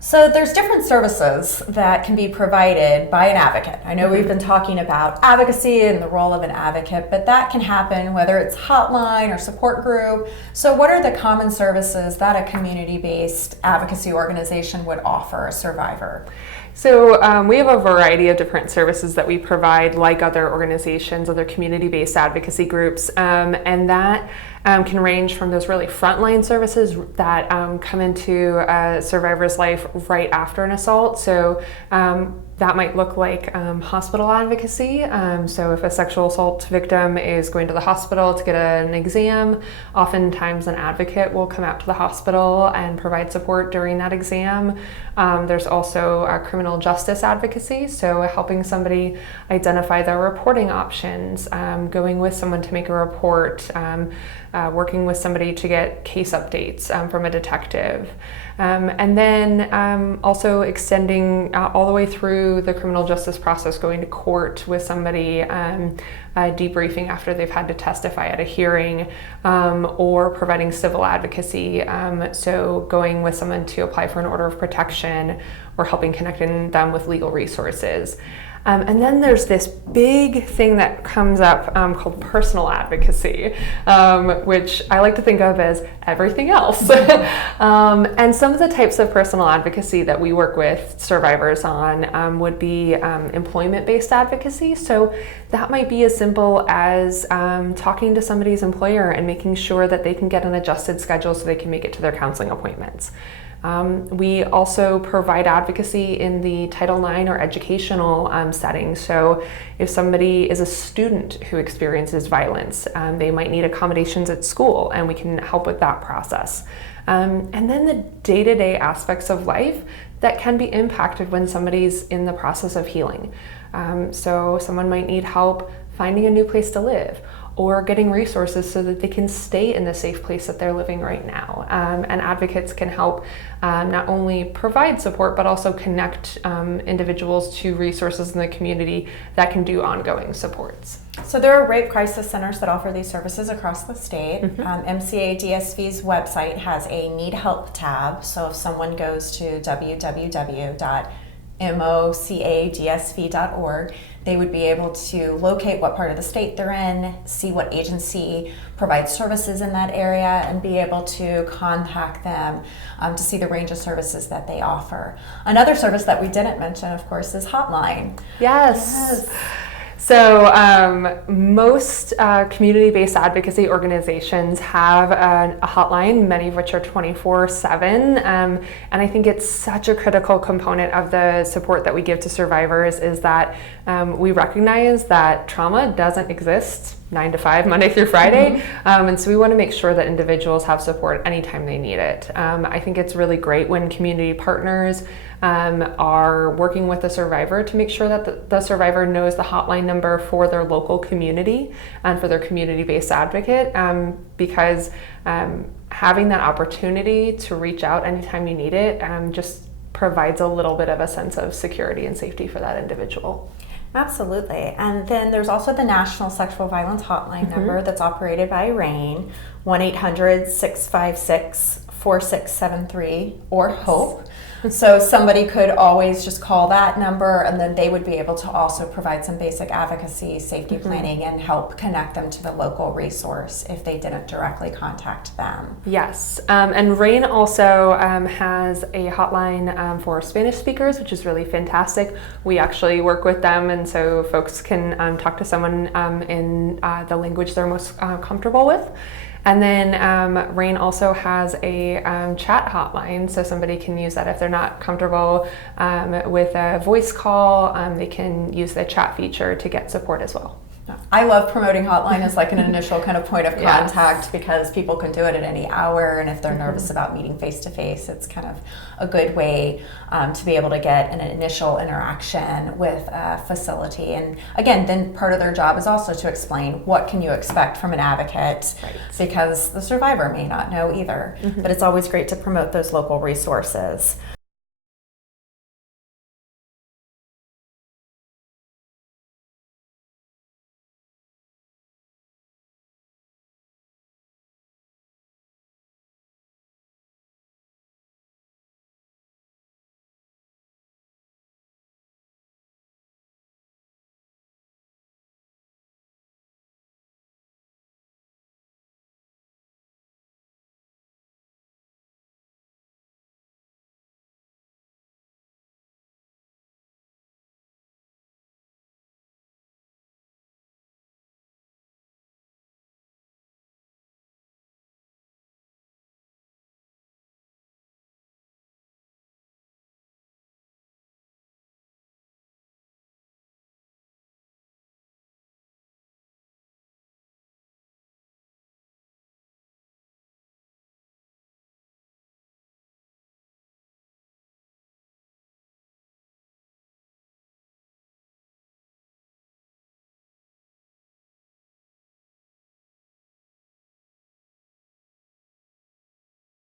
So there's different services that can be provided by an advocate. I know we've been talking about advocacy and the role of an advocate, but that can happen whether it's hotline or support group. So what are the common services that a community-based advocacy organization would offer a survivor? So we have a variety of different services that we provide, like other organizations, other community-based advocacy groups, and that can range from those really frontline services that come into a survivor's life right after an assault. So that might look like hospital advocacy. So if a sexual assault victim is going to the hospital to get an exam, oftentimes an advocate will come out to the hospital and provide support during that exam. There's also criminal justice advocacy, so helping somebody identify their reporting options, going with someone to make a report, working with somebody to get case updates from a detective. And then also extending all the way through the criminal justice process, going to court with somebody, debriefing after they've had to testify at a hearing, or providing civil advocacy. So going with someone to apply for an order of protection or helping connecting them with legal resources. And then there's this big thing that comes up called personal advocacy, which I like to think of as everything else. And some of the types of personal advocacy that we work with survivors on would be employment-based advocacy. So that might be as simple as talking to somebody's employer and making sure that they can get an adjusted schedule so they can make it to their counseling appointments. We also provide advocacy in the Title IX or educational setting. So if somebody is a student who experiences violence, they might need accommodations at school, and we can help with that process. And then the day-to-day aspects of life that can be impacted when somebody's in the process of healing. So someone might need help finding a new place to live, or getting resources so that they can stay in the safe place that they're living right now. And advocates can help not only provide support, but also connect individuals to resources in the community that can do ongoing supports. So there are rape crisis centers that offer these services across the state. MCA DSV's website has a Need Help tab. So if someone goes to www.mocadsv.org, they would be able to locate what part of the state they're in, see what agency provides services in that area, and be able to contact them to see the range of services that they offer. Another service that we didn't mention, of course, is Hotline. Yes. So most community-based advocacy organizations have a hotline, many of which are 24/7, and I think it's such a critical component of the support that we give to survivors is that we recognize that trauma doesn't exist 9 to 5, Monday through Friday, and so we want to make sure that individuals have support anytime they need it. I think it's really great when community partners are working with the survivor to make sure that the survivor knows the hotline number for their local community and for their community-based advocate, because having that opportunity to reach out anytime you need it just provides a little bit of a sense of security and safety for that individual. Absolutely. And then there's also the National Sexual Violence Hotline number that's operated by RAINN, 1-800-656-4673, or HOPE. So somebody could always just call that number, and then they would be able to also provide some basic advocacy, safety planning, and help connect them to the local resource if they didn't directly contact them. Yes, and RAINN also has a hotline for Spanish speakers, which is really fantastic. We actually work with them, and so folks can talk to someone in the language they're most comfortable with. And then RAINN also has a chat hotline, so somebody can use that if they're not comfortable with a voice call. They can use the chat feature to get support as well. I love promoting Hotline as like an initial kind of point of contact because people can do it at any hour, and if they're nervous about meeting face to face, it's kind of a good way to be able to get an initial interaction with a facility. And again, then part of their job is also to explain what can you expect from an advocate, because the survivor may not know either. But it's always great to promote those local resources.